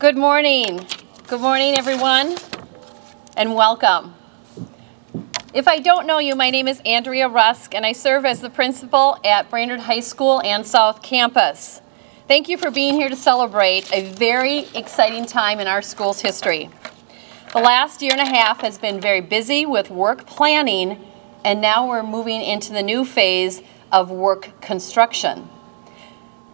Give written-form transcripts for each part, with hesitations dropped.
Good morning. Good morning, everyone, and welcome. If I don't know you, my name is Andrea Rusk, and I serve as the principal at Brainerd High School and South Campus. Thank you for being here to celebrate a very exciting time in our school's history. The last year and a half has been very busy with work planning, and now we're moving into the new phase of work construction.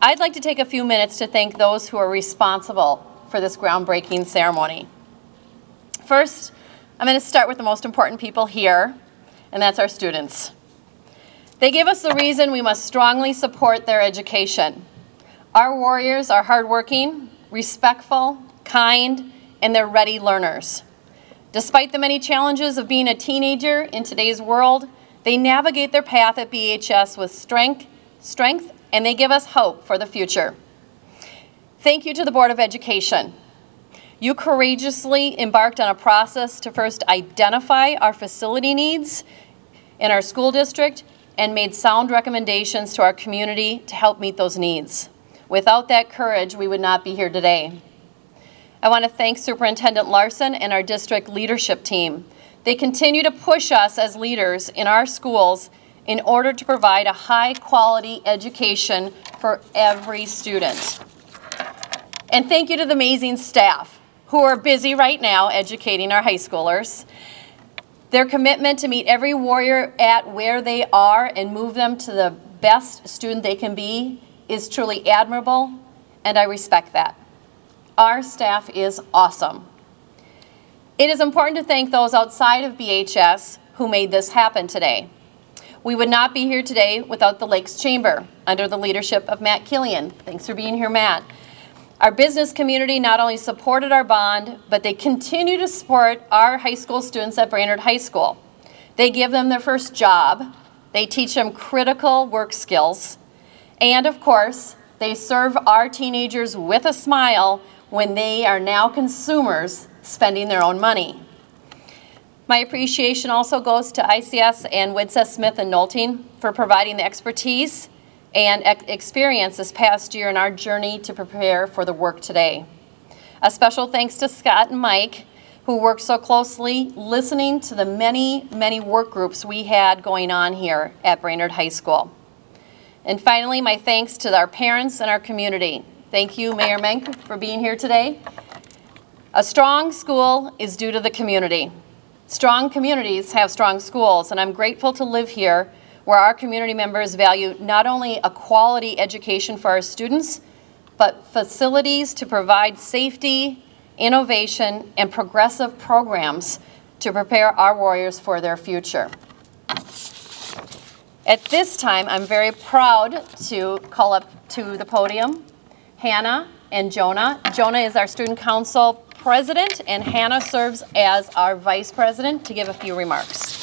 I'd like to take a few minutes to thank those who are responsible for this groundbreaking ceremony. First, I'm going to start with the most important people here, and that's our students. They give us the reason we must strongly support their education. Our warriors are hardworking, respectful, kind, and they're ready learners. Despite the many challenges of being a teenager in today's world, they navigate their path at BHS with strength, and they give us hope for the future. Thank you to the Board of Education. You courageously embarked on a process to first identify our facility needs in our school district and made sound recommendations to our community to help meet those needs. Without that courage, we would not be here today. I want to thank Superintendent Larson and our district leadership team. They continue to push us as leaders in our schools in order to provide a high-quality education for every student. And thank you to the amazing staff who are busy right now educating our high schoolers. Their commitment to meet every warrior at where they are and move them to the best student they can be is truly admirable, and I respect that. Our staff is awesome. It is important to thank those outside of BHS who made this happen today. We would not be here today without the Lakes Chamber under the leadership of Matt Killian. Thanks for being here, Matt. Our business community not only supported our bond, but they continue to support our high school students at Brainerd High School. They give them their first job, they teach them critical work skills, and of course, they serve our teenagers with a smile when they are now consumers spending their own money. My appreciation also goes to ICS and Widseth Smith and Nolting for providing the expertise and experience this past year in our journey to prepare for the work today. A special thanks to Scott and Mike, who worked so closely listening to the many, many work groups we had going on here at Brainerd High School. And finally, my thanks to our parents and our community. Thank you, Mayor Mink, for being here today. A strong school is due to the community. Strong communities have strong schools, and I'm grateful to live here where our community members value not only a quality education for our students, but facilities to provide safety, innovation, and progressive programs to prepare our warriors for their future. At this time, I'm very proud to call up to the podium Hannah and Jonah. Jonah is our student council president, and Hannah serves as our vice president to give a few remarks.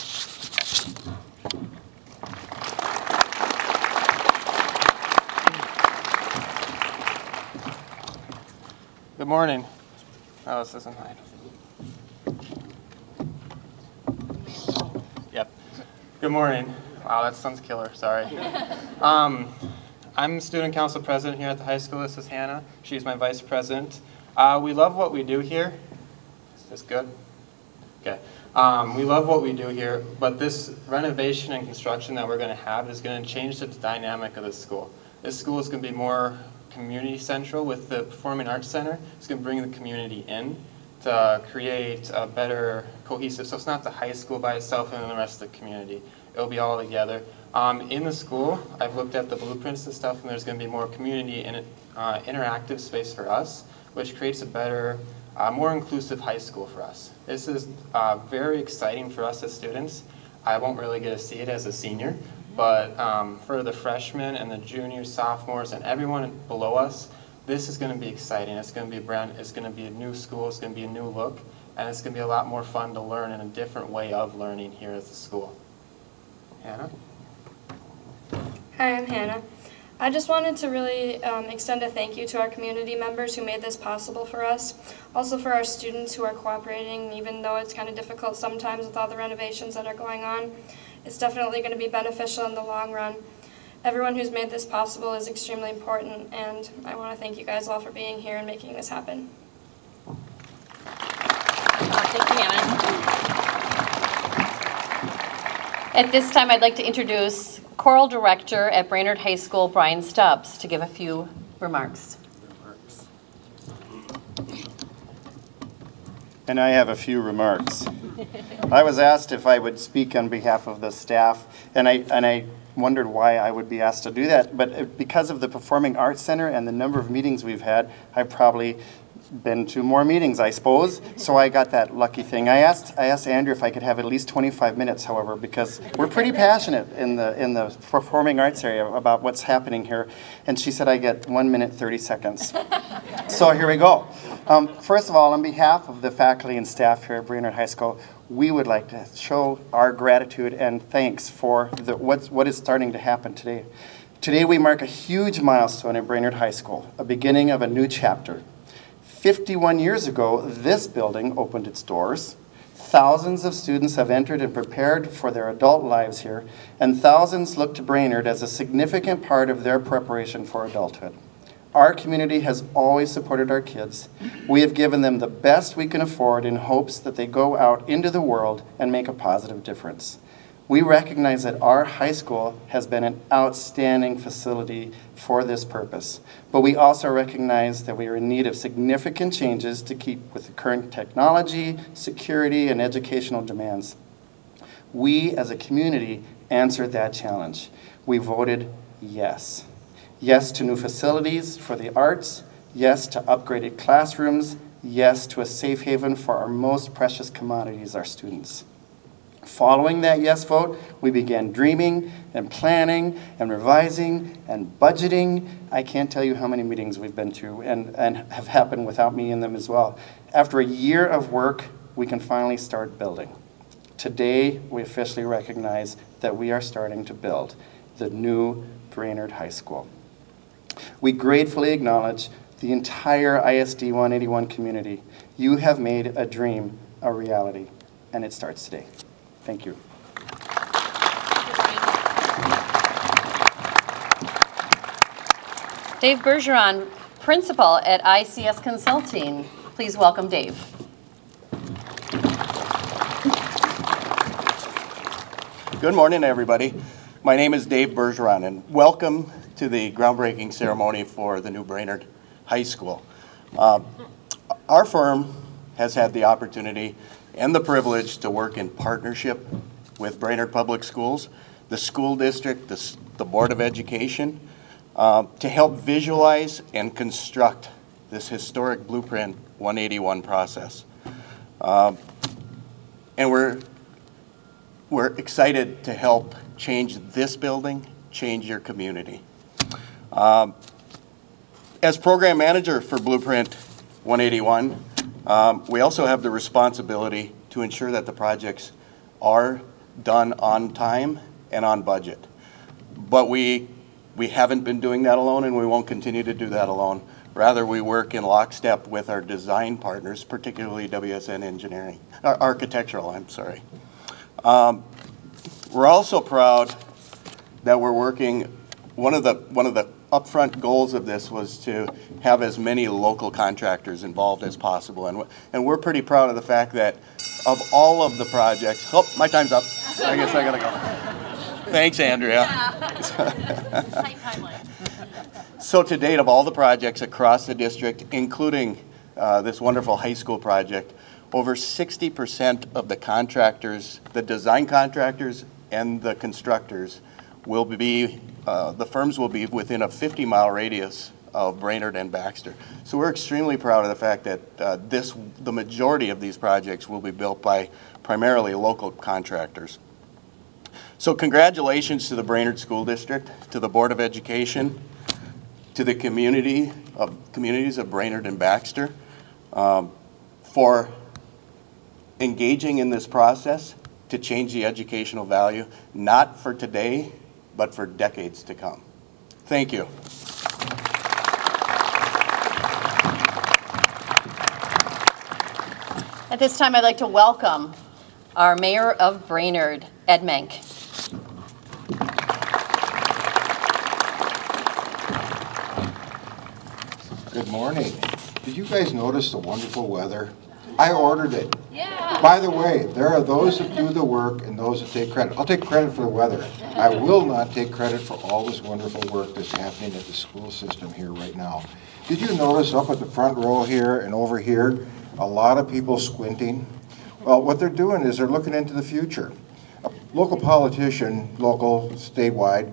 Good morning. Oh, this isn't mine. Yep. Good morning. Wow, that sounds killer. Sorry. I'm student council president here at the high school. This is Hannah. She's my vice president. We love what we do here. Is this good? Okay. We love what we do here, but this renovation and construction that we're going to have is going to change the dynamic of the school. This school is going to be more community central with the Performing Arts Center. It's going to bring the community in to create a better cohesive, so it's not the high school by itself and then the rest of the community. It'll be all together. In the school, I've looked at the blueprints and stuff, and there's going to be more community and interactive space for us, which creates a better, more inclusive high school for us. This is very exciting for us as students. I won't really get to see it as a senior, but for the freshmen and the juniors, sophomores, and everyone below us, this is going to be exciting. It's going to be it's going to be a new school. It's going to be a new look, and it's going to be a lot more fun to learn in a different way of learning here at the school. Hannah? Hi, I'm Hannah. I just wanted to really extend a thank you to our community members who made this possible for us. Also for our students who are cooperating, even though it's kind of difficult sometimes with all the renovations that are going on. It's definitely going to be beneficial in the long run. Everyone who's made this possible is extremely important, and I want to thank you guys all for being here and making this happen. Thank you, Hannah. At this time, I'd like to introduce Choral Director at Brainerd High School, Brian Stubbs, to give a few remarks. And I have a few remarks. I was asked if I would speak on behalf of the staff, and I wondered why I would be asked to do that. But because of the Performing Arts Center and the number of meetings we've had, I've probably been to more meetings, I suppose. So I got that lucky thing. I asked Andrea if I could have at least 25 minutes, however, because we're pretty passionate in the performing arts area about what's happening here. And she said I get 1 minute 30 seconds. So here we go. First of all, on behalf of the faculty and staff here at Brainerd High School, we would like to show our gratitude and thanks for what is starting to happen today. Today we mark a huge milestone at Brainerd High School, a beginning of a new chapter. 51 years ago, this building opened its doors. Thousands of students have entered and prepared for their adult lives here, and thousands look to Brainerd as a significant part of their preparation for adulthood. Our community has always supported our kids. We have given them the best we can afford in hopes that they go out into the world and make a positive difference. We recognize that our high school has been an outstanding facility for this purpose, but we also recognize that we are in need of significant changes to keep with the current technology, security, and educational demands. We, as a community, answered that challenge. We voted yes. Yes to new facilities for the arts, yes to upgraded classrooms, yes to a safe haven for our most precious commodities, our students. Following that yes vote, we began dreaming and planning and revising and budgeting. I can't tell you how many meetings we've been to and have happened without me in them as well. After a year of work, we can finally start building. Today, we officially recognize that we are starting to build the new Brainerd High School. We gratefully acknowledge the entire ISD 181 community. You have made a dream a reality, and it starts today. Thank you. Dave Bergeron, Principal at ICS Consulting. Please welcome Dave. Good morning, everybody. My name is Dave Bergeron, and welcome to the groundbreaking ceremony for the new Brainerd High School. Our firm has had the opportunity and the privilege to work in partnership with Brainerd Public Schools, the school district, the Board of Education, to help visualize and construct this historic Blueprint 181 process. And we're excited to help change this building, change your community. As program manager for Blueprint 181, we also have the responsibility to ensure that the projects are done on time and on budget. But we haven't been doing that alone, and we won't continue to do that alone. Rather, we work in lockstep with our design partners, particularly WSN Engineering, Architectural, I'm sorry. We're also proud that we're working, one of the upfront goals of this was to have as many local contractors involved as possible. And we're pretty proud of the fact that of all of the projects, oh, my time's up. I guess I gotta go. Thanks, Andrea. Tight timeline. So to date, of all the projects across the district, including this wonderful high school project, over 60% of the contractors, the design contractors and the constructors will be, the firms will be within a 50-mile radius of Brainerd and Baxter. So we're extremely proud of the fact that the majority of these projects will be built by primarily local contractors. So congratulations to the Brainerd School District, to the Board of Education, to the communities of Brainerd and Baxter for engaging in this process to change the educational value, not for today, but for decades to come. Thank you. At this time, I'd like to welcome our Mayor of Brainerd, Ed Mink. Good morning. Did you guys notice the wonderful weather? I ordered it. Yeah. By the way, there are those that do the work and those that take credit. I'll take credit for the weather. I will not take credit for all this wonderful work that's happening at the school system here right now. Did you notice up at the front row here and over here, a lot of people squinting? Well, what they're doing is they're looking into the future. A local politician, local, statewide,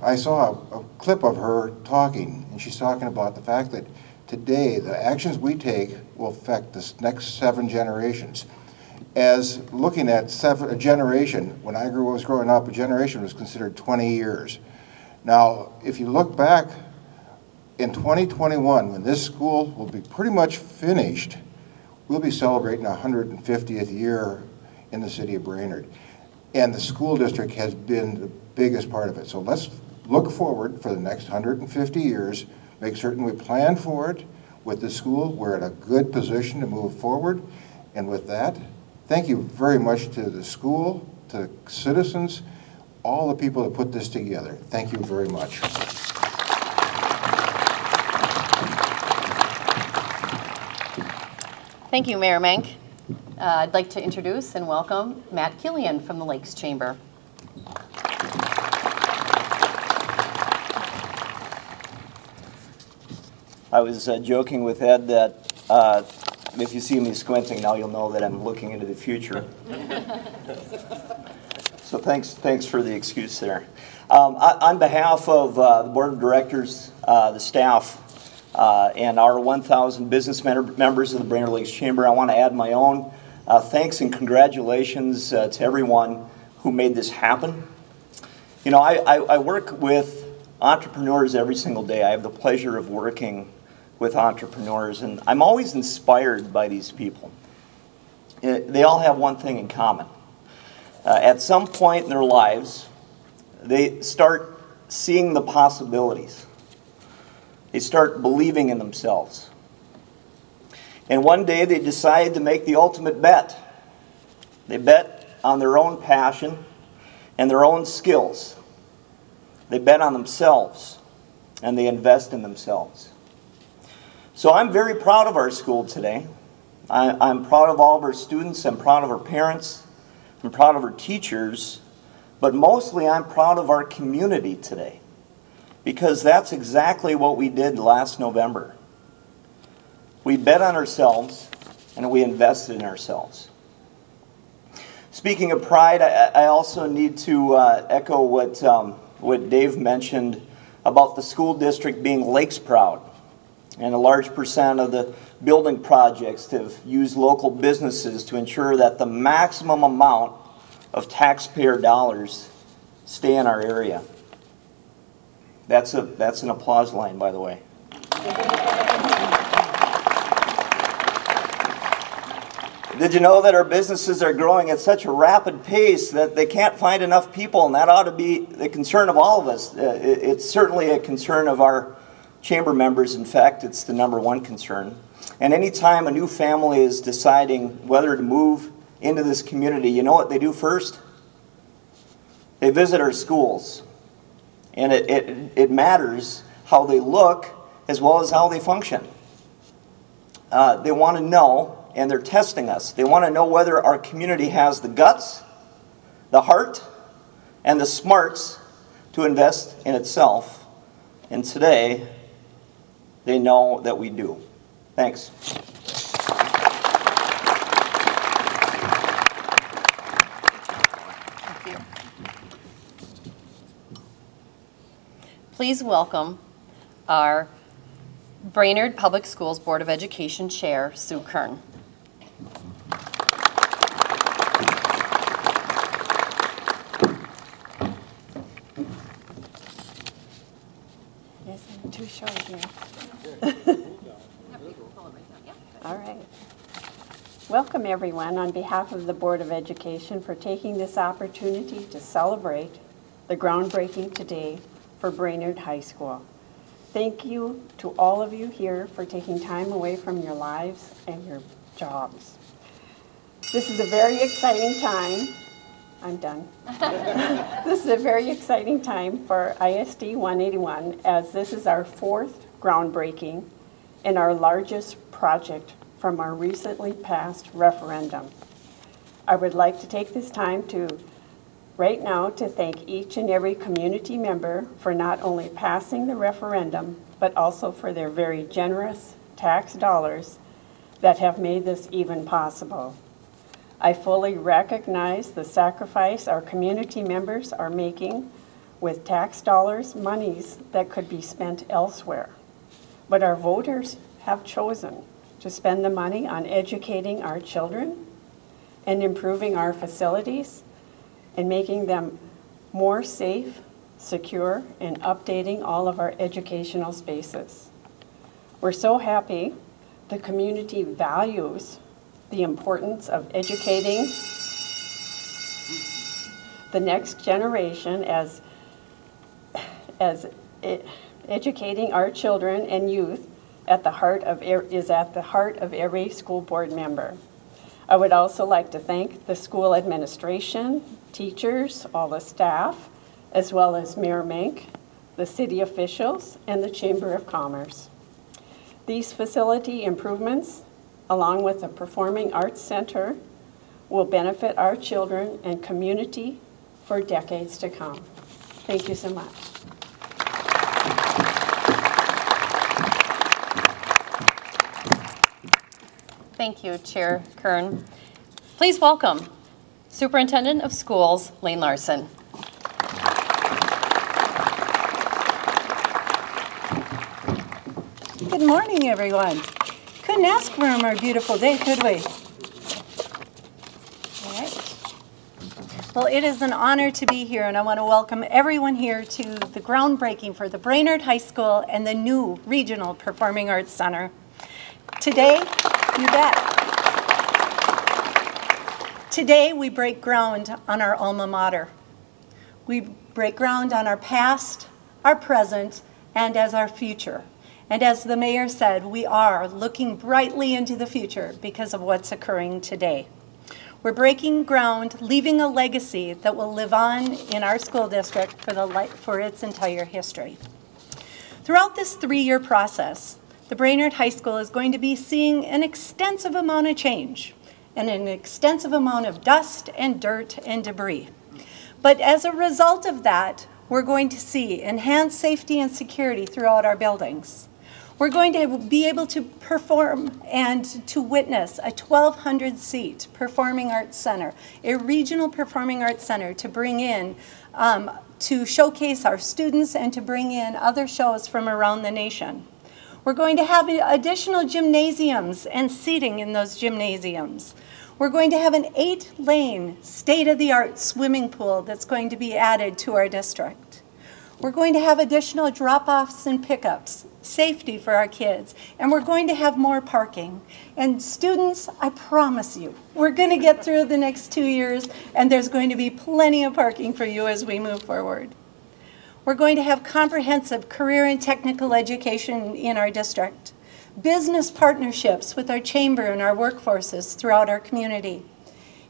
I saw a clip of her talking, and she's talking about the fact that today, the actions we take will affect the next 7 generations. As looking at a generation, when I was growing up, a generation was considered 20 years. Now, if you look back in 2021, when this school will be pretty much finished, we'll be celebrating 150th year in the city of Brainerd. And the school district has been the biggest part of it. So let's look forward for the next 150 years, make certain we plan for it with the school. We're in a good position to move forward. And with that, thank you very much to the school, to citizens, all the people that put this together. Thank you very much. Thank you, Mayor Mink. I'd like to introduce and welcome Matt Killian from the Lakes Chamber. I was joking with Ed that if you see me squinting now, you'll know that I'm looking into the future. So thanks for the excuse there. On behalf of the Board of Directors, the staff, and our 1,000 business members of the Brainerd Lakes Chamber, I want to add my own thanks and congratulations to everyone who made this happen. You know, I work with entrepreneurs every single day. I have the pleasure of working with entrepreneurs, and I'm always inspired by these people. They all have one thing in common. At some point in their lives, they start seeing the possibilities. They start believing in themselves. And one day they decide to make the ultimate bet. They bet on their own passion and their own skills. They bet on themselves and they invest in themselves. So I'm very proud of our school today. I'm proud of all of our students. I'm proud of our parents. I'm proud of our teachers. But mostly I'm proud of our community today, because that's exactly what we did last November. We bet on ourselves and we invested in ourselves. Speaking of pride, I also need to echo what Dave mentioned about the school district being Lakes proud. And a large percent of the building projects have used local businesses to ensure that the maximum amount of taxpayer dollars stay in our area. That's an applause line, by the way. Did you know that our businesses are growing at such a rapid pace that they can't find enough people, and that ought to be the concern of all of us. It's certainly a concern of our chamber members. In fact, it's the #1 concern. And anytime a new family is deciding whether to move into this community, you know what they do first? They visit our schools. And it matters how they look as well as how they function. They want to know, and they're testing us, they want to know whether our community has the guts, the heart, and the smarts to invest in itself. And today, they know that we do. Thanks. Please welcome our Brainerd Public Schools Board of Education Chair, Sue Kern. Yes, I'm too short here. All right. Welcome, everyone, on behalf of the Board of Education for taking this opportunity to celebrate the groundbreaking today for Brainerd High School. Thank you to all of you here for taking time away from your lives and your jobs. This is a very exciting time. I'm done. This is a very exciting time for ISD 181, as this is our 4th groundbreaking and our largest project from our recently passed referendum. I would like to take this time right now to thank each and every community member for not only passing the referendum, but also for their very generous tax dollars that have made this even possible. I fully recognize the sacrifice our community members are making with tax dollars, monies that could be spent elsewhere. But our voters have chosen to spend the money on educating our children and improving our facilities and making them more safe, secure, and updating all of our educational spaces. We're so happy the community values the importance of educating the next generation educating our children and youth is at the heart of every school board member. I would also like to thank the school administration, teachers, all the staff, as well as Mayor Mink, the city officials, and the Chamber of Commerce. These facility improvements, along with the Performing Arts Center, will benefit our children and community for decades to come. Thank you so much. Thank you, Chair Kern. Please welcome Superintendent of Schools, Lien Larson. Good morning, everyone. Couldn't ask for a more beautiful day, could we? All right. Well, it is an honor to be here, and I want to welcome everyone here to the groundbreaking for the Brainerd High School and the new Regional Performing Arts Center. Today, you bet. Today, we break ground on our alma mater. We break ground on our past, our present, and as our future. And as the mayor said, we are looking brightly into the future because of what's occurring today. We're breaking ground, leaving a legacy that will live on in our school district for its entire history. Throughout this 3-year process, the Brainerd High School is going to be seeing an extensive amount of change and an extensive amount of dust and dirt and debris. But as a result of that, we're going to see enhanced safety and security throughout our buildings. We're going to be able to perform and to witness a 1,200-seat performing arts center, a regional performing arts center to bring in, to showcase our students and to bring in other shows from around the nation. We're going to have additional gymnasiums and seating in those gymnasiums. We're going to have an 8-lane state-of-the-art swimming pool that's going to be added to our district. We're going to have additional drop-offs and pickups, safety for our kids, and we're going to have more parking. And students, I promise you, we're going to get through the next 2 years, and there's going to be plenty of parking for you as we move forward. We're going to have comprehensive career and technical education in our district, business partnerships with our chamber and our workforces throughout our community,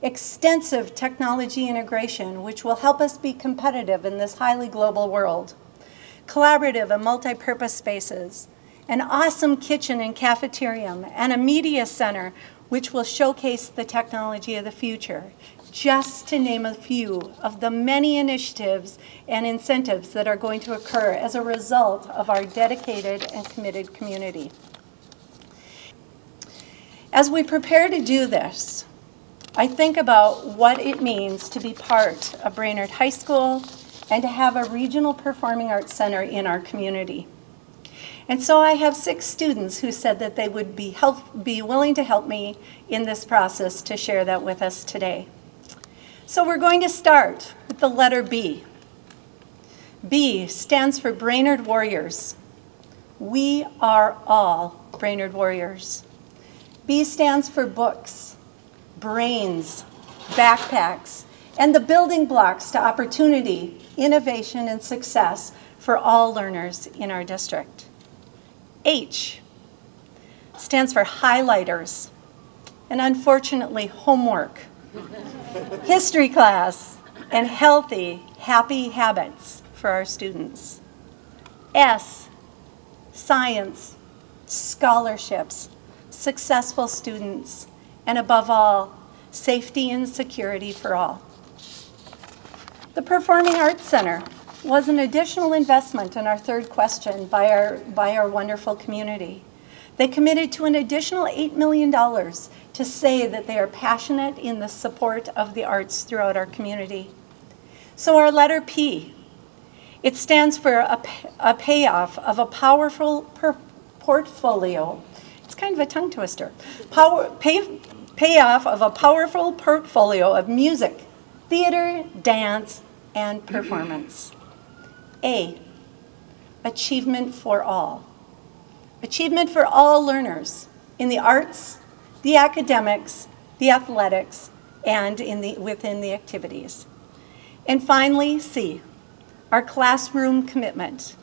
extensive technology integration, which will help us be competitive in this highly global world, collaborative and multi-purpose spaces, an awesome kitchen and cafeterium, and a media center, which will showcase the technology of the future, just to name a few of the many initiatives and incentives that are going to occur as a result of our dedicated and committed community. As we prepare to do this, I think about what it means to be part of Brainerd High School and to have a regional performing arts center in our community. And so I have 6 students who said that they would be willing to help me in this process to share that with us today. So we're going to start with the letter B. B stands for Brainerd Warriors. We are all Brainerd Warriors. B stands for books, brains, backpacks, and the building blocks to opportunity, innovation, and success for all learners in our district. H stands for highlighters, and unfortunately, homework, history class, and healthy, happy habits for our students. S, science, scholarships, successful students, and above all, safety and security for all. The Performing Arts Center was an additional investment in our third question by our wonderful community. They committed to an additional $8 million to say that they are passionate in the support of the arts throughout our community. So our letter P, it stands for a payoff of a powerful portfolio. It's kind of a tongue twister. Payoff of a powerful portfolio of music, theater, dance, and performance. A, achievement for all. Achievement for all learners in the arts, the academics, the athletics, and within the activities. And finally, C, our classroom commitment.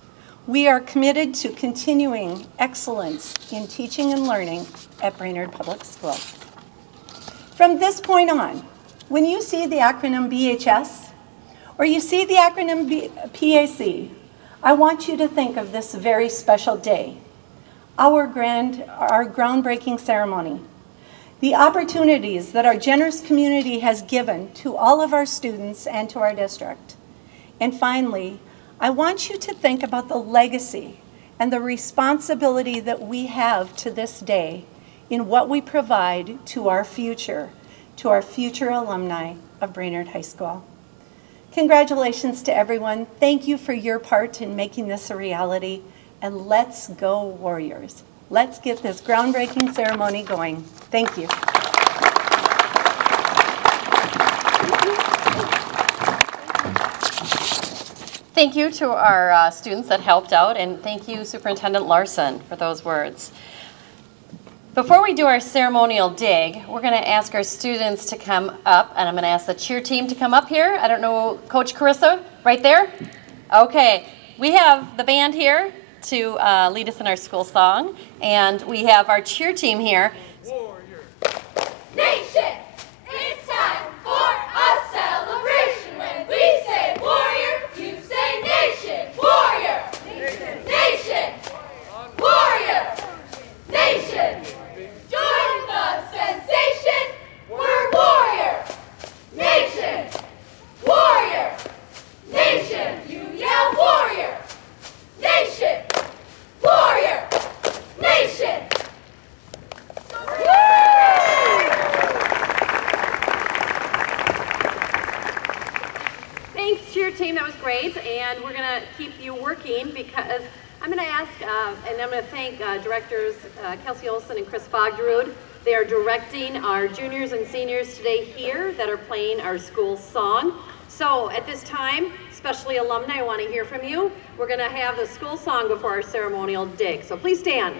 We are committed to continuing excellence in teaching and learning at Brainerd Public Schools. From this point on, when you see the acronym BHS, or you see the acronym PAC, I want you to think of this very special day, our groundbreaking ceremony, the opportunities that our generous community has given to all of our students and to our district. And finally, I want you to think about the legacy and the responsibility that we have to this day in what we provide to our future alumni of Brainerd High School. Congratulations to everyone. Thank you for your part in making this a reality. And let's go Warriors. Let's get this groundbreaking ceremony going. Thank you. Thank you to our students that helped out, and thank you, Superintendent Larson, for those words. Before we do our ceremonial dig, we're going to ask our students to come up, and I'm going to ask the cheer team to come up here. I don't know, Coach Carissa, right there? Okay, we have the band here to lead us in our school song, and we have our cheer team here. Warrior. Nation, it's time for a celebration. When we say warrior, you say nation. Warrior. Nation. Warrior. Nation. Join the sensation. We're warrior. Nation. Warrior. Nation. You yell warrior. Nation. Warrior. Nation. Thanks, cheer team. That was great, and we're going to keep you working because I'm going to ask, and I'm going to thank directors Kelsey Olson and Chris Fogderud. They are directing our juniors and seniors today here that are playing our school song. So at this time, especially alumni, I want to hear from you. We're going to have the school song before our ceremonial dig. So please stand.